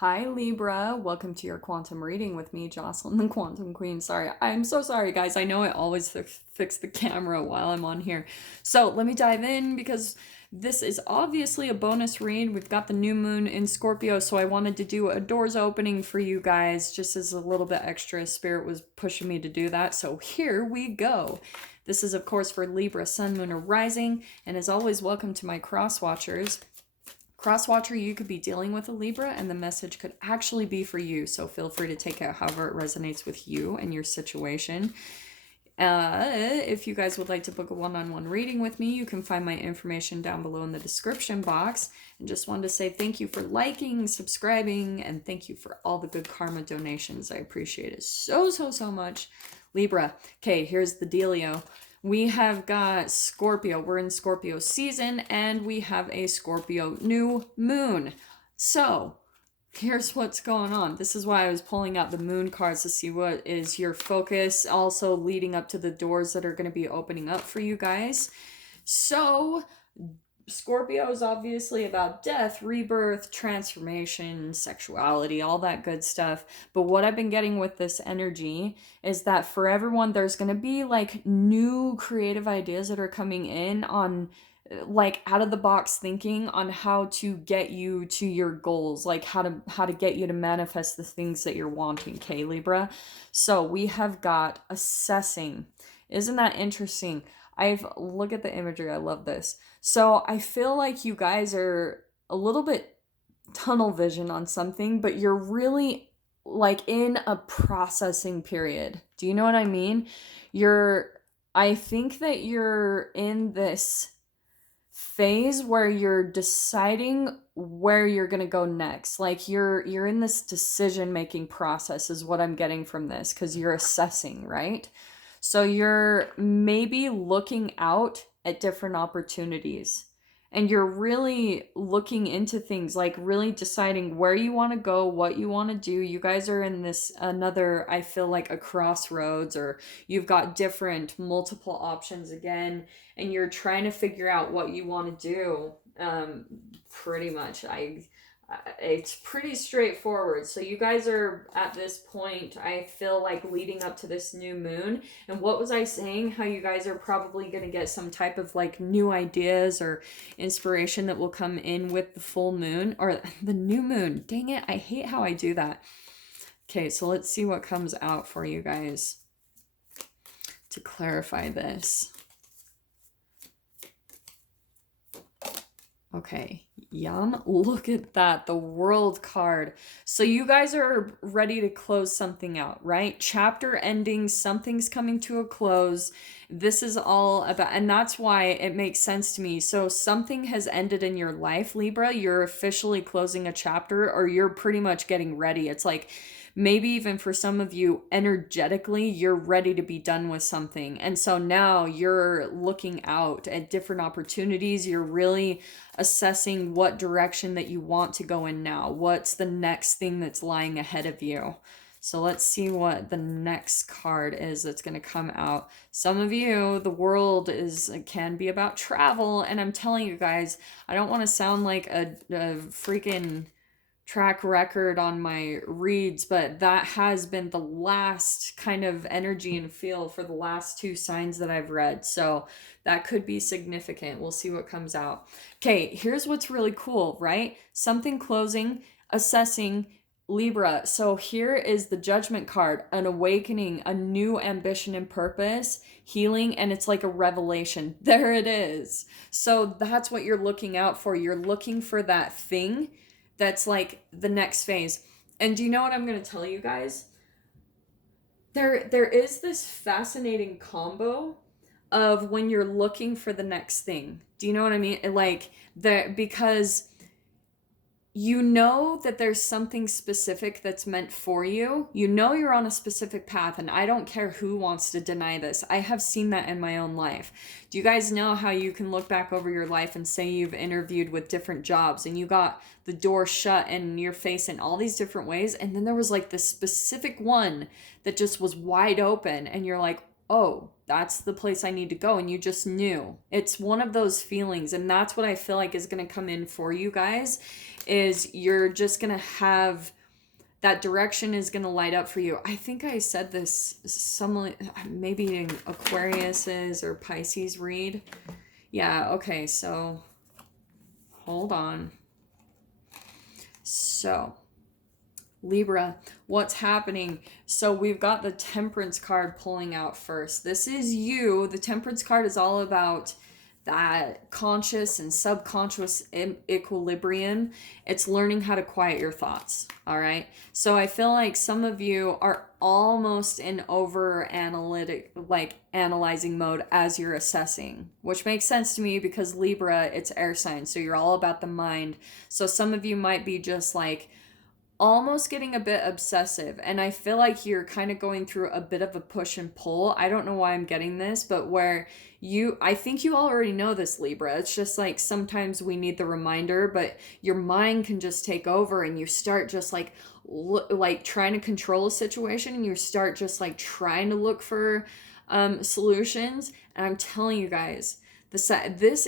Hi Libra, welcome to your quantum reading with me, Jocelyn, the Quantum Queen. Sorry, I'm so sorry, guys. I know I always fix the camera while I'm on here. So let me dive in because this is obviously a bonus read. We've got the new moon in Scorpio, so I wanted to do a doors opening for you guys just as a little bit extra. Spirit was pushing me to do that, so here we go. This is, of course, for Libra, Sun, Moon, or Rising, and as always, welcome to my cross watchers. Crosswatcher, you could be dealing with a Libra and the message could actually be for you. So feel free to take it however it resonates with you and your situation. If you guys would like to book a one-on-one reading with me, you can find my information down below in the description box. And just wanted to say thank you for liking, subscribing, and thank you for all the good karma donations. I appreciate it so much. Libra. Okay, here's the dealio. We have got Scorpio. We're in Scorpio season and we have a Scorpio new moon. So here's what's going on. This is why I was pulling out the moon cards to see what is your focus, also leading up to the doors that are going to be opening up for you guys. So Scorpio is obviously about death, rebirth, transformation, sexuality, all that good stuff. But what I've been getting with this energy is that for everyone, there's going to be like new creative ideas that are coming in on like out of the box thinking on how to get you to your goals, like how to get you to manifest the things that you're wanting, okay, Libra? So we have got assessing. Isn't that interesting? Look at the imagery. I love this. So I feel like you guys are a little bit tunnel vision on something, but you're really like in a processing period. Do you know what I mean? I think that you're in this phase where you're deciding where you're going to go next. Like you're in this decision making process is what I'm getting from this, because you're assessing, right? So you're maybe looking out at different opportunities and you're really looking into things, like really deciding where you want to go, what you want to do. You guys are in this another, I feel like, a crossroads, or you've got different multiple options again, and you're trying to figure out what you want to do. Pretty much, it's pretty straightforward. So you guys are at this point, I feel like, leading up to this new moon. And what was I saying? How you guys are probably going to get some type of like new ideas or inspiration that will come in with the full moon or the new moon. Dang it, I hate how I do that. Okay, so let's see what comes out for you guys to clarify this. Okay, yum. Look at that, the World card. So you guys are ready to close something out, right? Chapter ending, something's coming to a close. This is all about, and that's why it makes sense to me. So something has ended in your life, Libra. You're officially closing a chapter, or you're pretty much getting ready. It's like, maybe even for some of you, energetically, you're ready to be done with something. And so now you're looking out at different opportunities. You're really assessing what direction that you want to go in now. What's the next thing that's lying ahead of you? So let's see what the next card is that's going to come out. Some of you, the world can be about travel. And I'm telling you guys, I don't want to sound like a freaking track record on my reads, but that has been the last kind of energy and feel for the last two signs that I've read. So that could be significant. We'll see what comes out. Okay, here's what's really cool, right? Something closing, assessing, Libra. So here is the Judgment card, an awakening, a new ambition and purpose, healing, and it's like a revelation. There it is. So that's what you're looking out for. You're looking for that thing that's like the next phase. And do you know what I'm going to tell you guys? There is this fascinating combo of when you're looking for the next thing. Do you know what I mean? Like because you know that there's something specific that's meant for you. You know you're on a specific path, and I don't care who wants to deny this. I have seen that in my own life. Do you guys know how you can look back over your life and say you've interviewed with different jobs and you got the door shut in your face in all these different ways, and then there was like this specific one that just was wide open, and you're like, oh, that's the place I need to go. And you just knew. It's one of those feelings. And that's what I feel like is going to come in for you guys, is you're just going to have that direction is going to light up for you. I think I said this maybe in Aquarius's or Pisces read. Yeah, okay, so hold on. So, Libra, what's happening? So we've got the Temperance card pulling out first. This is you. The Temperance card is all about that conscious and subconscious equilibrium. It's learning how to quiet your thoughts. All right. So I feel like some of you are almost in over analyzing mode as you're assessing, which makes sense to me because Libra, it's air sign. So you're all about the mind. So some of you might be just like almost getting a bit obsessive, and I feel like you're kind of going through a bit of a push and pull. I don't know why I'm getting this, but where I think you already know this, Libra. It's just like sometimes we need the reminder, but your mind can just take over and you start just like trying to control a situation, and you start just like trying to look for solutions. And I'm telling you guys, this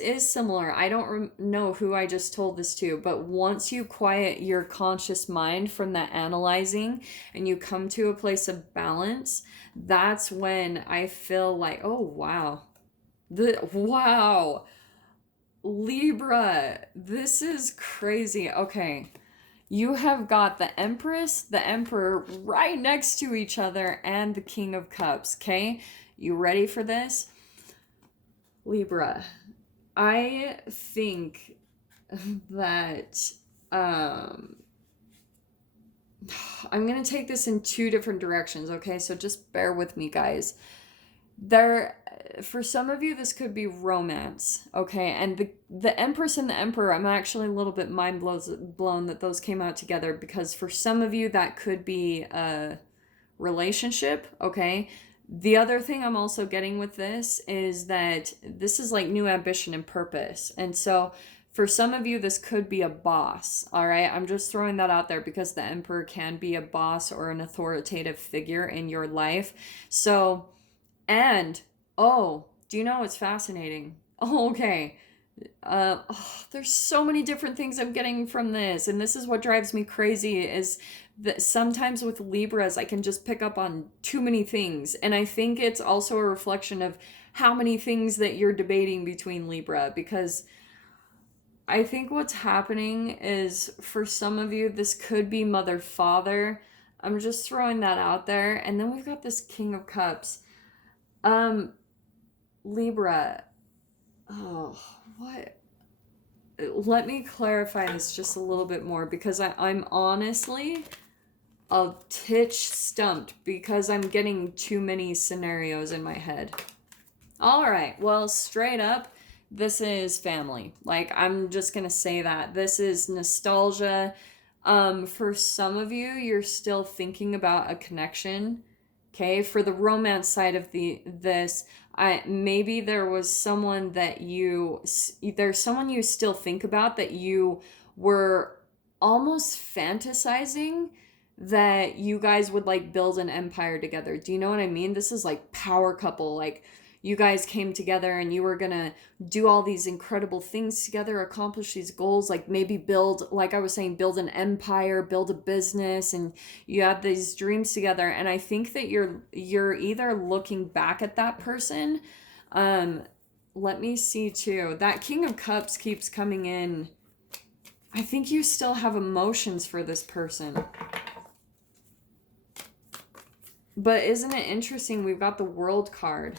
is similar. I don't know who I just told this to, but once you quiet your conscious mind from that analyzing and you come to a place of balance, that's when I feel like, oh, wow. Wow. Libra, this is crazy. Okay. You have got the Empress, the Emperor right next to each other, and the King of Cups, okay? You ready for this? Libra, I think that I'm going to take this in two different directions, okay? So just bear with me, guys. For some of you, this could be romance, okay? And the Empress and the Emperor, I'm actually a little bit blown that those came out together, because for some of you, that could be a relationship, okay? The other thing I'm also getting with this is that this is like new ambition and purpose. And so for some of you, this could be a boss, all right? I'm just throwing that out there because the Emperor can be a boss or an authoritative figure in your life. So, and, oh, do you know what's fascinating? Oh, okay. There's so many different things I'm getting from this. And this is what drives me crazy, is that sometimes with Libras, I can just pick up on too many things. And I think it's also a reflection of how many things that you're debating between Libra, because I think what's happening is for some of you, this could be mother, father. I'm just throwing that out there. And then we've got this King of Cups. Libra. Oh, what? Let me clarify this just a little bit more, because I'm honestly a titch stumped because I'm getting too many scenarios in my head. All right, well, straight up, this is family. Like, I'm just going to say that. This is nostalgia. For some of you, you're still thinking about a connection. Okay, for the romance side of this, maybe there was someone there's someone you still think about that you were almost fantasizing that you guys would like build an empire together. Do you know what I mean? This is like power couple, like you guys came together and you were gonna do all these incredible things together, accomplish these goals, like maybe build, like I was saying, build an empire, build a business, and you had these dreams together. And I think that you're either looking back at that person. Let me see too. That King of Cups keeps coming in. I think you still have emotions for this person. But isn't it interesting? We've got the World card.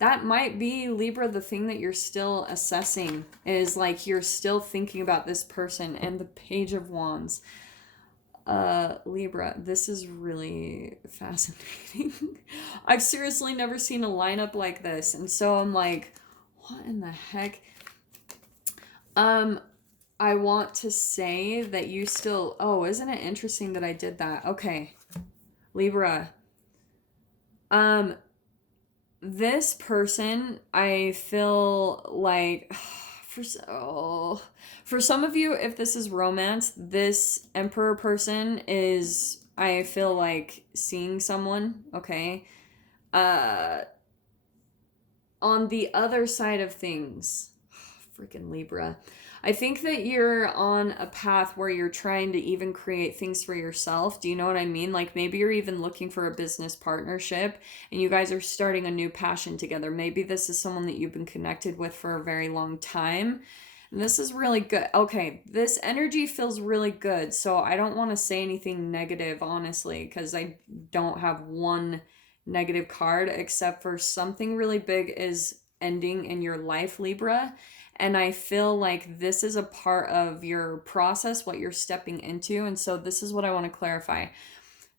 That might be, Libra, the thing that you're still assessing, is like you're still thinking about this person. And the Page of Wands. Libra, this is really fascinating. I've seriously never seen a lineup like this. And so I'm like, what in the heck? I want to say that you still, oh, isn't it interesting that I did that? Okay. Libra. This person, I feel like, for some of you, if this is romance, this Emperor person is, I feel like, seeing someone, okay? on the other side of things, freaking Libra, I think that you're on a path where you're trying to even create things for yourself. Do you know what I mean? Like maybe you're even looking for a business partnership and you guys are starting a new passion together. Maybe this is someone that you've been connected with for a very long time. And this is really good. Okay, this energy feels really good. So I don't want to say anything negative, honestly, because I don't have one negative card except for something really big is ending in your life, Libra. And I feel like this is a part of your process, what you're stepping into. And so this is what I want to clarify.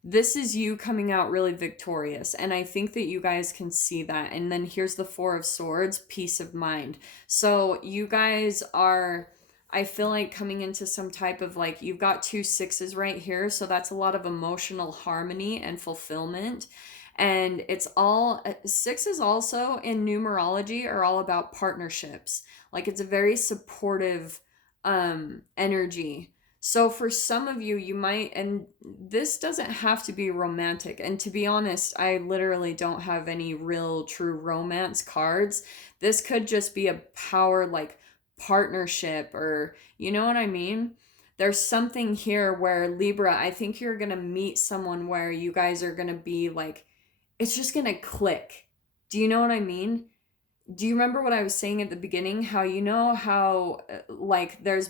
This is you coming out really victorious. And I think that you guys can see that. And then here's the Four of Swords, peace of mind. So you guys are, I feel like, coming into some type of like, you've got 2 6s right here. So that's a lot of emotional harmony and fulfillment. And it's all, 6s also in numerology are all about partnerships. Like it's a very supportive energy. So for some of you, you might, and this doesn't have to be romantic. And to be honest, I literally don't have any real true romance cards. This could just be a power like partnership, or you know what I mean? There's something here where Libra, I think you're going to meet someone where you guys are going to be like, it's just going to click. Do you know what I mean? Do you remember what I was saying at the beginning? How, you know, how like there's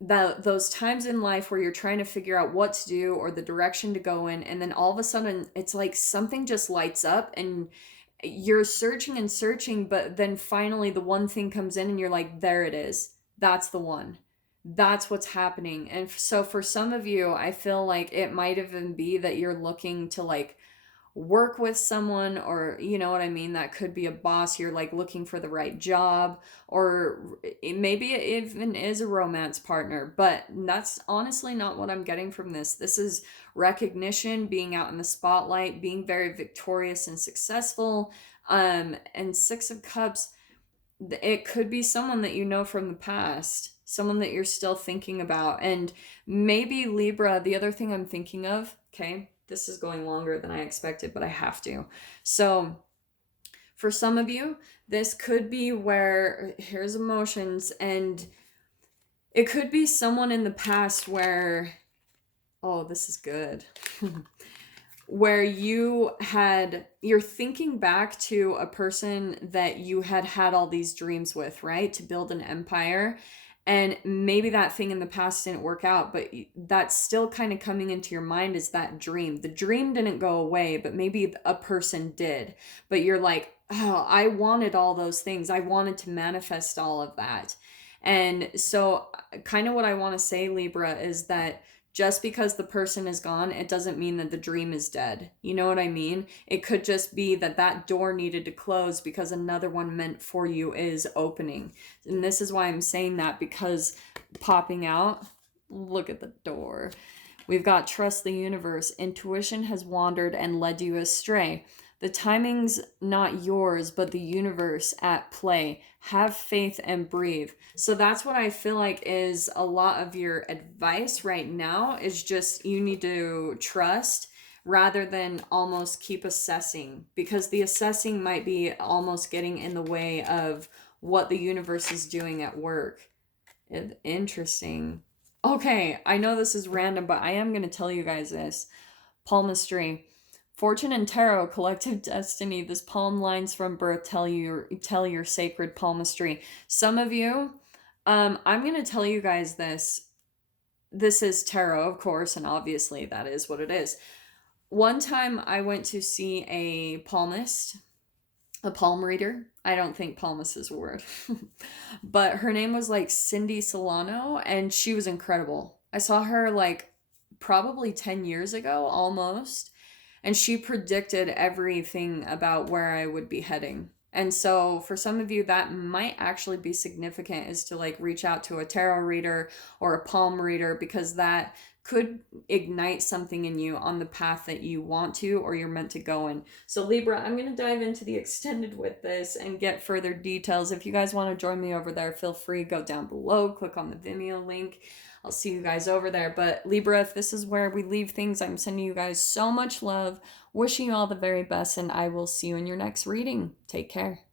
those times in life where you're trying to figure out what to do or the direction to go in, and then all of a sudden it's like something just lights up and you're searching and searching, but then finally the one thing comes in and you're like, there it is. That's the one. That's what's happening. And so for some of you, I feel like it might even be that you're looking to like work with someone, or you know what I mean, that could be a boss. You're like looking for the right job, or maybe it even is a romance partner, but that's honestly not what I'm getting from this. This is recognition, being out in the spotlight, being very victorious and successful. And 6 of Cups, it could be someone that you know from the past, someone that you're still thinking about. And maybe Libra, the other thing I'm thinking of, okay, this is going longer than I expected, but I have to. So for some of you, this could be where here's emotions, and it could be someone in the past where, oh, this is good. Where you're thinking back to a person that you had all these dreams with, right? To build an empire. And maybe that thing in the past didn't work out, but that's still kind of coming into your mind is that dream. The dream didn't go away, but maybe a person did. But you're like, oh, I wanted all those things. I wanted to manifest all of that. And so kind of what I want to say, Libra, is that just because the person is gone, it doesn't mean that the dream is dead. You know what I mean? It could just be that that door needed to close because another one meant for you is opening. And this is why I'm saying that, because popping out, look at the door. We've got trust the universe. Intuition has wandered and led you astray. The timing's not yours, but the universe at play. Have faith and breathe. So that's what I feel like is a lot of your advice right now, is just you need to trust rather than almost keep assessing, because the assessing might be almost getting in the way of what the universe is doing at work. Interesting. Okay, I know this is random, but I am going to tell you guys this. Palmistry. Fortune and Tarot, collective destiny. This palm lines from birth tell your sacred palmistry. Some of you, I'm going to tell you guys this. This is tarot, of course, and obviously that is what it is. One time I went to see a palmist, a palm reader. I don't think palmist is a word. But her name was like Cindy Solano, and she was incredible. I saw her like probably 10 years ago, almost. And she predicted everything about where I would be heading. And so for some of you, that might actually be significant, is to like reach out to a tarot reader or a palm reader, because that could ignite something in you on the path that you want to or you're meant to go in. So Libra, I'm going to dive into the extended with this and get further details. If you guys want to join me over there, feel free, go down below, click on the Vimeo link. I'll see you guys over there. But Libra, if this is where we leave things, I'm sending you guys so much love, wishing you all the very best, and I will see you in your next reading. Take care.